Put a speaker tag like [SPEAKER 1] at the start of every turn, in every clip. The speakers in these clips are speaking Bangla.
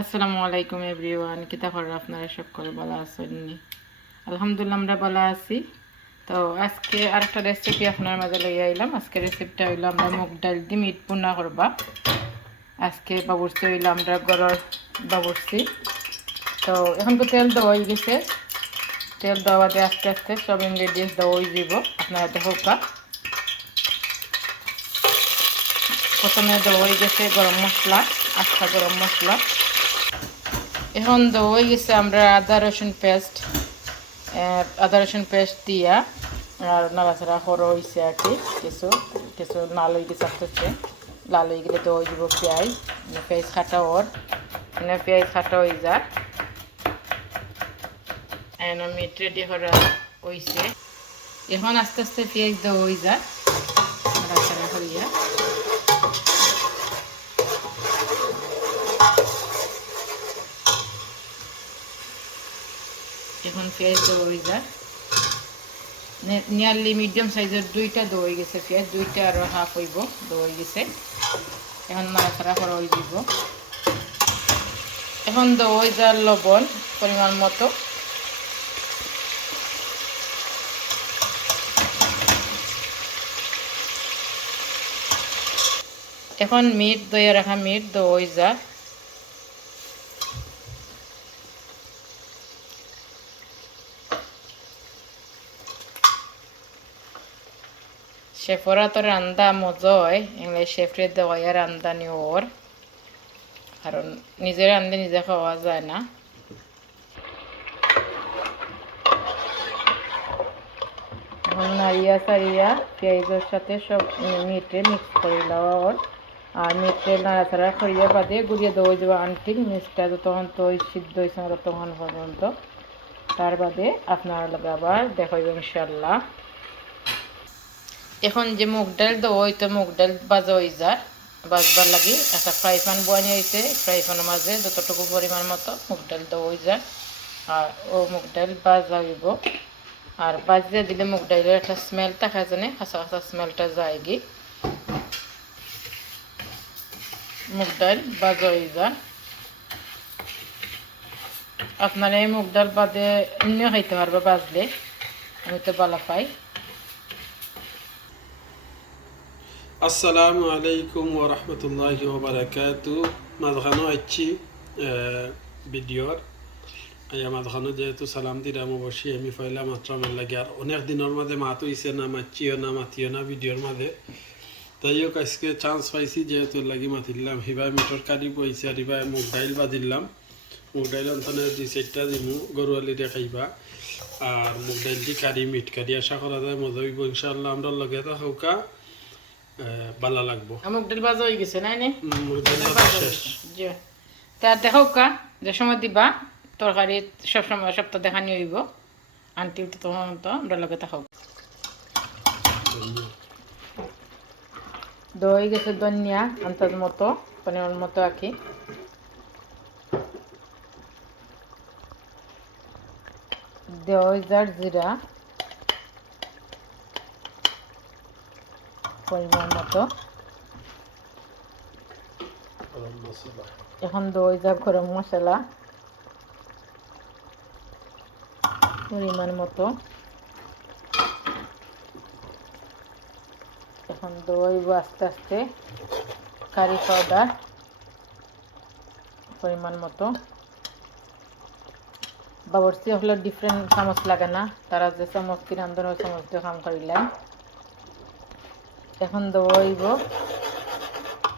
[SPEAKER 1] আসসালামু আলাইকুম এভরিওয়ান, কিতা করেন আপনারা সকলে ভালো আছেন নি? আলহামদুলিল্লাহ আমরা বলা আছি। তো আজকে আরেকটা রেসিপি আপনার মাঝে লই আইলাম। আজকে রেসিপিটা হইল আমরা মুগ ডাল দিয়ে মিট পুনা করবা। আজকে বাবুরসি হইল আমরা গরর বাবুরসি তো এখন তো তেল দেওয়া হয়ে গেছে। তেল দেওয়া দিয়ে আস্তে আস্তে সব ইনগ্রেডিয়েন্টস দেওয়া হয়ে যাব। আপনারা দেখোকা প্রথমে দেওয়া হয়ে গেছে গরম মশলা আস্থা গরম মশলা। এখন হয়ে গেছে আমরা আদা, রসুন পেস্ট আদা, রসুন পেস্ট দিয়া আর নাড়াচাড়া করো হয়েছে আর কি, কিছু কিছু লাল হয়ে গেছে আস্তে আস্তে। লাল হয়ে গেলে হয়ে যাব পেঁয়াজ পেঁয়াজ খাটা ওর মানে পেঁয়াজ খাটা হয়ে যা মিট রেডি করা হয়েছে এখন আস্তে আস্তে পেঁয়াজ দেওয়া হয়ে যা নাড়াচাড়া করিয়া। এখন পেঁয়াজ দেওয়া হয়ে যায় নিয়ারলি মিডিয়াম সাইজের দুইটা দই গেছে পেঁয়াজ, দুইটা আরও হাফ হইব দই গেছে। এখন নাড়াচাড়া করা হয়ে দিব। এখন দই যার লবণ পরিমাণ মতো। এখন মিট, দইয়ে রাখা মিট দই যা। শেফরা তো রান্দা মজা হয় এগুলো শেফরে দেওয়া রান্দানি ওর কারণ নিজে রান্ধে নিজে খাওয়া যায় না নাড়িয়া সারিয়া পেঁয়াজের সাথে সব মিটে মিক্স করে দেওয়া ওর আর মিটে নাড়াচাড়া করিয়া বাদে গুড়িয়ে দেওয়া দেবো আনটিল মিক্সটা তখন তো সিদ্ধ হয়েছে তখন পর্যন্ত তার বাদে আপনারা আবার দেখাইব ইনশাল্লাহ এখন যে মুগ ডাল দেবো, ওই তো মুগ ডাল বাজা হয়ে যায় বাজবার লাগি একটা ফ্রাই প্যান বয়ানি হয়েছে ফ্রাই প্যানের মাঝে যতটুকু পরিমাণ মতো মুগ ডাল দেওয়া হয়ে যায় আর ও মুগ ডাল বাজা হইব। আর বাজিয়ে দিলে মুগ ডালের একটা স্মেল থাকা জানে, কাঁচা কাঁচা স্মেলটা যায় গি মুগ ডাল বাজা হয়ে যায় আপনারা এই মুগ ডাল বাদে এমনিও খাইতে পারবে বাজলে, আমি তো ভালো পাই।
[SPEAKER 2] আসসালামু আলাইকুম ওয়া রাহমাতুল্লাহি ওয়া বারাকাতু মাঝখানো আইছি ভিডিওর। আয়া মাঝখানো যেহেতু সালাম দিলাম, অবশ্যই আমি ফয়লা মাত্র আমার লাগে। আর অনেক দিনের মাঝে মাত হইছে না মাতিও না মাতিও না ভিডিওর মাঝে তাই হোক, আজকে চান্স পাইছি যেহেতু লাগি মাতিলাম হিবাই মিটর কাটি বইছে আর হিবাই মুগ ডাইল বাদিলাম মুগ ডাইল অন্তনে দুই চারটা দিমু গরু আলিরে খাইবা। আর মুগ দি কারি, মিট কারি, আশা করা যায় মজা হইব ইনশাআল্লাহ। আমরা লগে থাকা ভালো লাগবো।
[SPEAKER 1] আমুক ডাল বাজা হয়ে গেছে নাই নে?
[SPEAKER 2] শেষ।
[SPEAKER 1] তা দেখো কা যে সময় দিবা তরকারি সব সময় সপ্তাহ দেখানি হইব। আনটিল তো তখন তো আমরা লগে থাকো দই গেছে ধনিয়া আন্তাজ মতো পনেরোর মতো আঁকি। দেওয়া যার জিরা। পরিমাণ মতো। এখন দই যা গরম মশলা। পরিমাণ মতো। এখন দই আস্তে আস্তে কারি পাউডার পরিমাণ মতো। বাবরসি হলে ডিফারেন্ট চামচ লাগে না। তারা যে চামচ কি রান্ধন চামচ দিয়ে কাম করিলেন এখন দইব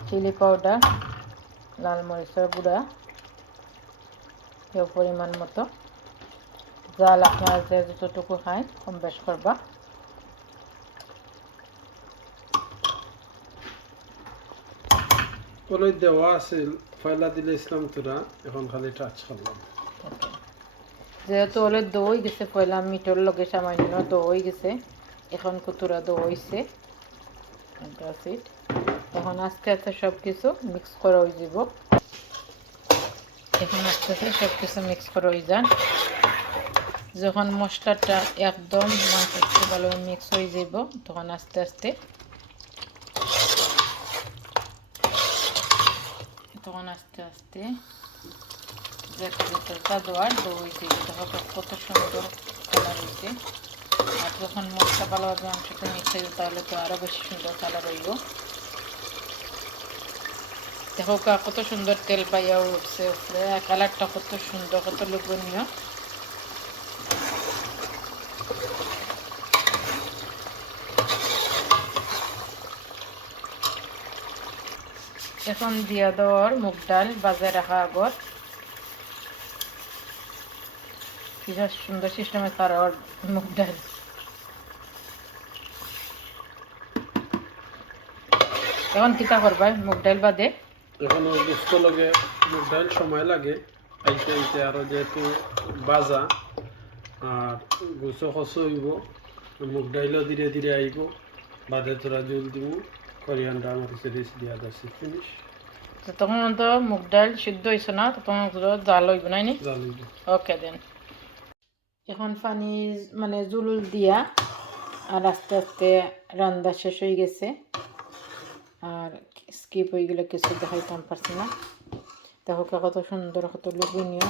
[SPEAKER 1] চিলি পাউডার লাল মরিচের গুঁড়া কেউ পরিমাণ মতো। জাল আপনারা যে যতটুকু খায় কম বেশ করবা।
[SPEAKER 2] কলই দেওয়া আছিল ফয়লা দিলে ইসলাম তোরা এখন খালি টাচ করলাম।
[SPEAKER 1] যেহেতু হলে দই গেছে পয়লা মিটর লগে সামান্য দই গেছে এখন কুতুরা দইছে সিট এখন আস্তে আস্তে সব কিছু মিক্স করা হয়ে যাব। এখন আস্তে আস্তে সব কিছু মিক্স করা হয়ে যান। যখন মশলাটা একদম সাথে ভালোভাবে মিক্স হয়ে যাব, তখন আস্তে আস্তে তখন আস্তে আস্তে রেসিপিটা দেওয়ার তো ওই যে দেখো কত সুন্দর কালার হয়েছে। আর যখন মুখটা ভালোভাবে মাংসটা মিশে যায় তাহলে তো আরও বেশি সুন্দর কালার হইব। দেখো কত সুন্দর তেল পাইয়া উঠছে উপরে কালারটা কত সুন্দর, কত লোভনীয়। এখন দিয়া দেওয়ার মুগ ডাল বাজে রাখা আগর। যা সুন্দর সিস্টেমে তার মুগ ডাল এখন কিতা করবা? মুগ ডাল বাদে?
[SPEAKER 2] এখনও গুস্ত লগে মুগ ডাল সময় লাগে। আইতে আইতে আরও যেহেতু বাজা আর গুছ খস হইব মুগ ডাইলও ধীরে ধীরে আইব। বাদে তোরা জল দিব করিয়ান্ডা আমার সিরিজ দিয়া যাচ্ছে ফিনিশ
[SPEAKER 1] তখন তো মুগ ডাল সিদ্ধ হয়েছে না তখন জাল হইব নি?
[SPEAKER 2] জ্বালিব
[SPEAKER 1] ওকে দেন। এখন পানি মানে জুলুল দিয়া আর আস্তে আস্তে রান্না শেষ হয়ে গেছে। আর স্কিপ হয়ে গেলে কিছু দেখাইতাম পারছি না। দেখো কত সুন্দর, কত লোভনীয়।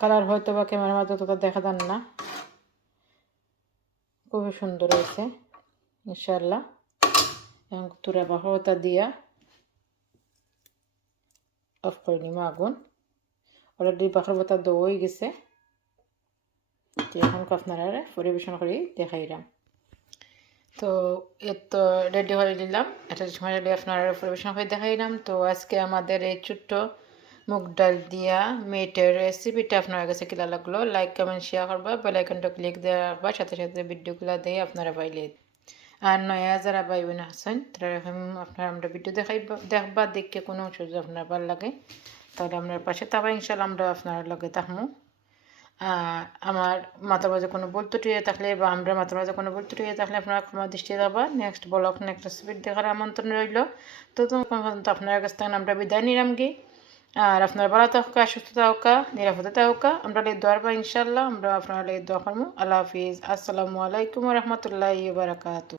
[SPEAKER 1] কালার হয়তো বা ক্যামেরার মাধ্যমে ততটা দেখা যান না। খুবই সুন্দর হয়েছে ইনশাল্লাহ এবং তুরা বাহতা দিয়া অফ করে নিব আগুন। অলরেডি বাখর বাতা দই গেছে। তো এখন আপনারা পরিবেশন করে দেখাইলাম তো এর তো রেডি হয়ে দিলাম এটা সময় রেডি আপনারা পরিবেশন করে দেখাইলাম তো আজকে আমাদের এই ছোট্ট মুগ ডাল দিয়া মেটের রেসিপিটা আপনার কাছে কিলা লাগল লাইক কমেন্ট শেয়ার করবা বেল আইকনটা ক্লিক দেওয়া রাখবা, সাথে সাথে ভিডিওগুলো দিয়ে আপনারা পাইলে। আর নয়া যারা ভাই বোন আছেন, তারা আপনার আমরা ভিডিও দেখাই দেখবা, দেখে কোনো সুযোগ আপনার ভালো লাগে, তাহলে আপনার পাশে তাবা ইনশাল্লাহ আমরা আপনার লগে থাকব। আমার মাথার মাঝে কোনো বল ত্রুটি হয়ে থাকলে বা আমরা মাথার মাঝে কোনো বল ত্রুটি হয়ে থাকলে আপনারা ক্ষমা দৃষ্টি যাবা নেক্সট ব্লগ নেক্সট রেসিপি দেখার আমন্ত্রণ রইল। তো তখন পর্যন্ত আপনার কাছ থেকে আমরা বিদায় নিলাম কি আর আপনার ভালো থাকা সুস্থ থাকা নিরাপদে থাকা আমরা দোয়ার বা ইনশাল্লাহ আমরা আপনারা আপনার দোয়া করব। আল্লাহ হাফিজ। আসসালামু আলাইকুম রহমতুল্লাহ বারাকাতু